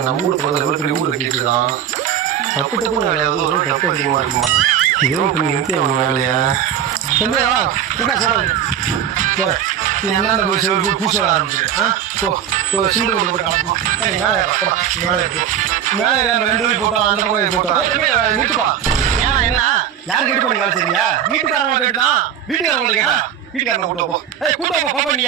நம்ம ஊர் பக்கத்துல எவ்வளவு பெரிய ஊர் கட்டிட்டு இருக்கான். தப்பு தப்பு வேலையாவது ஒரு தப்பு அதிகமா இருக்குமா? இதோ நிறுத்தி அவன் வேலையா பூச ஆரம்பிச்சு என்ன யாரு கேட்டு பண்ணி வேலை சரியா? வீட்டுக்காரங்க கேட்டான். வீட்டுக்காரங்க கேட்டா வீட்டுக்காரங்க கூட்டப்போ கூட்டப்போ நீ